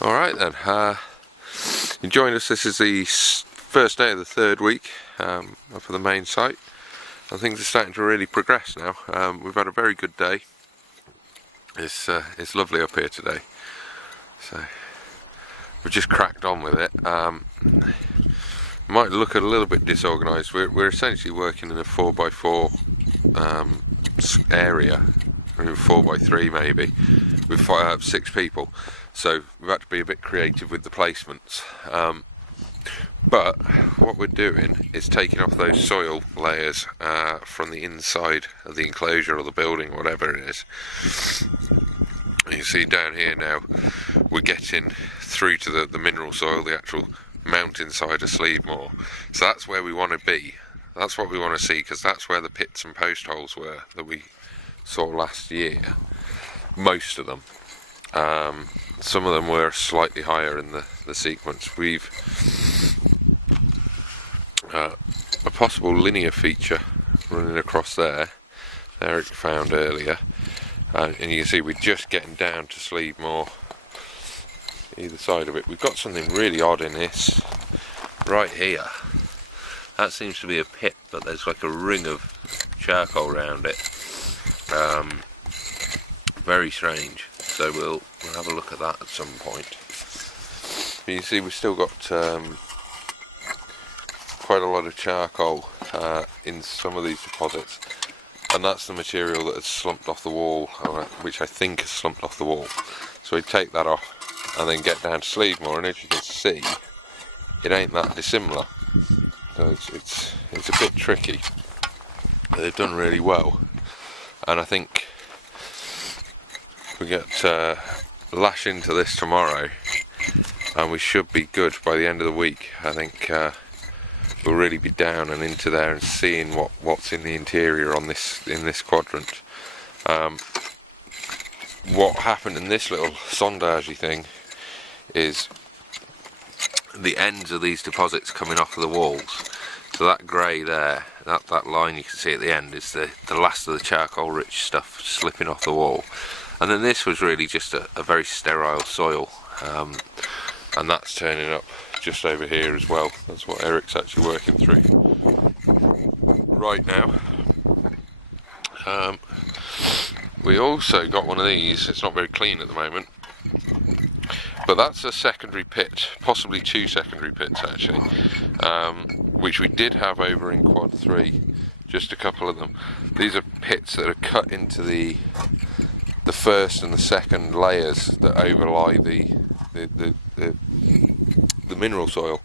Alright then, you joined us. This is the first day of the third week up at the main site, and things are starting to really progress now. We've had a very good day. It's lovely up here today, so we've just cracked on with it. Might look a little bit disorganised. We're essentially working in a 4x4 area, 4x3 maybe, with 6 people. So we've had to be a bit creative with the placements. But what we're doing is taking off those soil layers from the inside of the enclosure or the building, whatever it is. You see down here now, we're getting through to the mineral soil, the actual mountain side of Sleevemore. So that's where we want to be. That's what we want to see, because that's where the pits and post holes were that we saw last year. Most of them. Some of them were slightly higher in the sequence. We've a possible linear feature running across there. Eric found earlier. And you can see we're just getting down to Sleevemore, either side of it. We've got something really odd in this right here. That seems to be a pit, but there's like a ring of charcoal around it. Very strange. So we'll have a look at that at some point. But you see we've still got quite a lot of charcoal in some of these deposits, and that's the material that has slumped off the wall, which I think has slumped off the wall. So we take that off and then get down to Sleevemore, and as you can see, it ain't that dissimilar. So it's a bit tricky. They've done really well, and I think we get lash into this tomorrow, and we should be good by the end of the week. I think we'll really be down and into there and seeing what's in the interior in this quadrant. What happened in this little sondagey thing is the ends of these deposits coming off of the walls. So that grey there, that line you can see at the end, is the last of the charcoal rich stuff slipping off the wall. And then this was really just a very sterile soil, and that's turning up just over here as well. That's what Eric's actually working through right now. We also got one of these. It's not very clean at the moment, but that's a secondary pit, possibly 2 secondary pits actually, which we did have over in quad 3, just a couple of them. These are pits that are cut into the first and the second layers that overlie the mineral soil.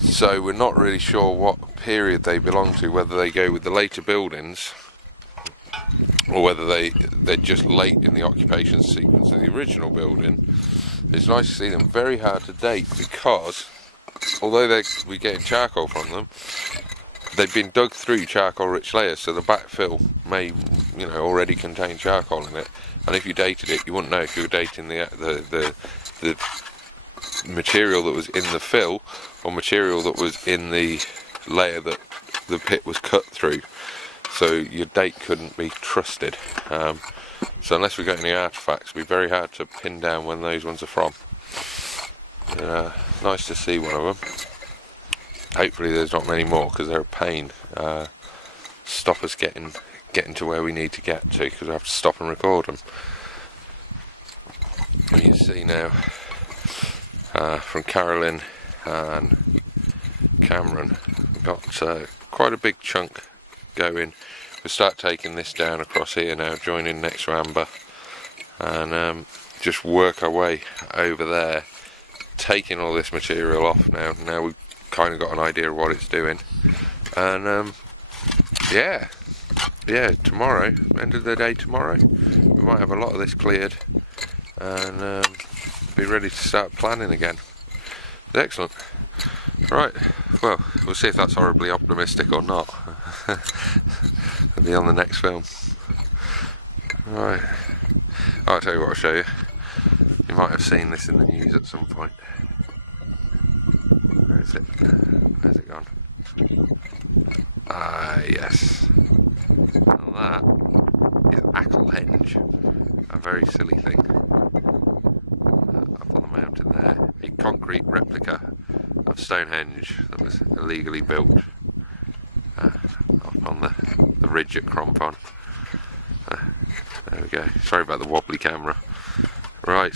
So we're not really sure what period they belong to, whether they go with the later buildings or whether they're just late in the occupation sequence of the original building. It's nice to see them. Very hard to date, because although we're getting charcoal from them, they've been dug through charcoal rich layers, so the backfill may already contain charcoal in it, and if you dated it, you wouldn't know if you were dating the material that was in the fill or material that was in the layer that the pit was cut through. So your date couldn't be trusted. So unless we got any artefacts, it'd be very hard to pin down when those ones are from. Nice to see one of them. Hopefully there's not many more, because they're a pain. Stop us getting to where we need to get to, because we have to stop and record them. And you see now from Carolyn and Cameron, we've got quite a big chunk going. We'll start taking this down across here now, joining next to Amber, and just work our way over there, taking all this material off now. Now we've kind of got an idea of what it's doing, and yeah, tomorrow, end of the day tomorrow, we might have a lot of this cleared and be ready to start planning again. Excellent. Right, well, we'll see if that's horribly optimistic or not. It'll be on the next film. Right, I'll tell you what, I'll show you. You might have seen this in the news at some point. Where is it? Where's it gone? Ah, yes. And that is Acklehenge. A very silly thing. I thought mountain there, a concrete replica of Stonehenge that was illegally built up on the ridge at Cromlech. There we go. Sorry about the wobbly camera. Right.